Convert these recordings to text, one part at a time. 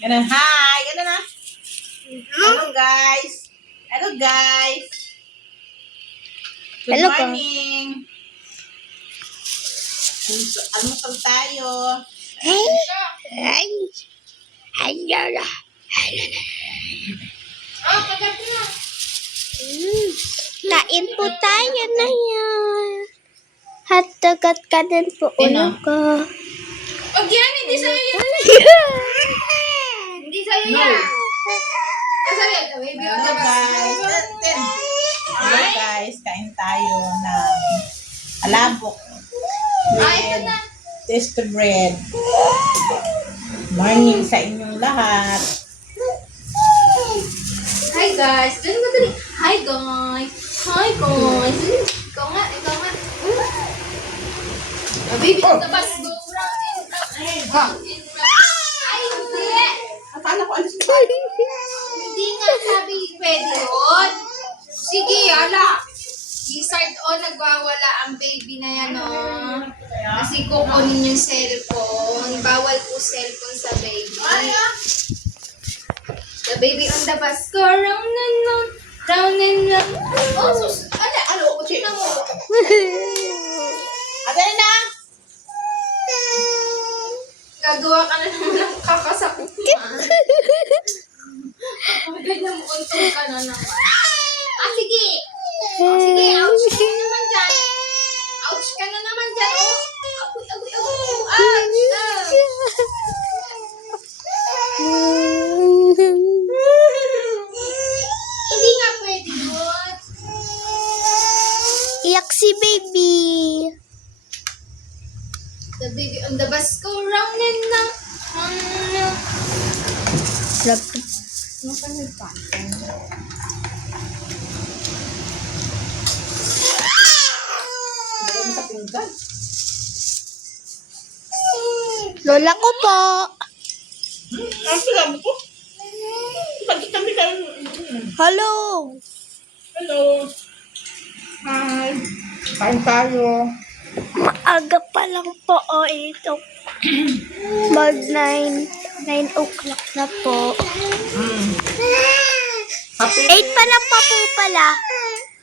Ganun, hi! Ganun na. Hello guys! Hello guys! Good Hello po. morning! Almusal tayo. Ay! Ay! Ay! Kagabi na. Kain po tayo na yan. Hatagat ka din po ulo ko. Huwag yan, hindi sa'yo yan. Hindi sa'yo No. yan. Sabi yan, baby. Hello guys! Hello guys! Kain tayo ng alabok Ay, ito with na. tasty bread. Morning sa inyong lahat. Hi guys. Dali. Hi guys. Hi guys. Ikaw nga. Baby, the bus go round and round and round and round. Ay, hindi. Akala ko alis na. Hindi nga sabi pwede yun. Sige, ala. Lizard nagwawala ang baby na yan, Kasi kukunin yung cellphone. Bawal po cellphone sa baby. The baby on the bus go round and round. Round and round. Oh, sus. Ano ko, check na mo. Agad na! Gagawa ka na naman ng kakasakupan. Ganyan mo, untong ka na naman. Sige. Sige, ouch ka na naman dyan. Ouch ka na naman dyan, Agoy. Ouch. Hindi nga pwede yun. Iyak si baby. The baby on the bus go round and round. Ano pa nagpapay? Baka mo sa pinggan. Lola ko po. Ang sinabi ko. Bakit kami kayo? Hello. Hello. Hi. Kain tayo. Maaga pa lang po ito. Mag 9 o'clock na po. Happy. 8 pa lang pa po pala.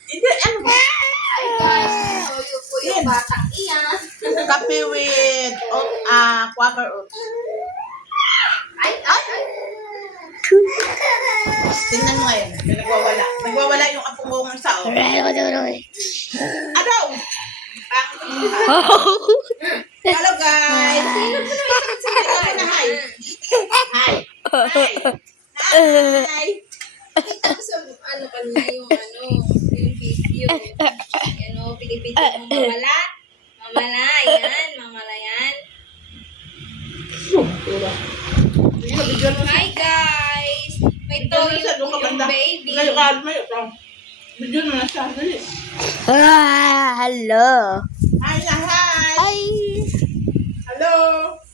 Hindi, ano ba? Ay guys, tuyo po yung batang iyan. Coffee with quaker oats. Ay. Tingnan mo ngayon. May nagwawala. Nagwawala yung apo ko ng sao. Ano? Hello guys. Hi na hi. Hi. Hi. Tapos ano kanina yung video. Pinipiti mo mamala. Mamala yan. Hi guys! May toyo yung baby. Video na siya. Dali. Hello. Hi na hi. Ay. Hello.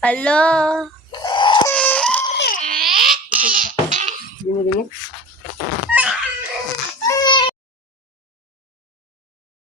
Hello. Dimo.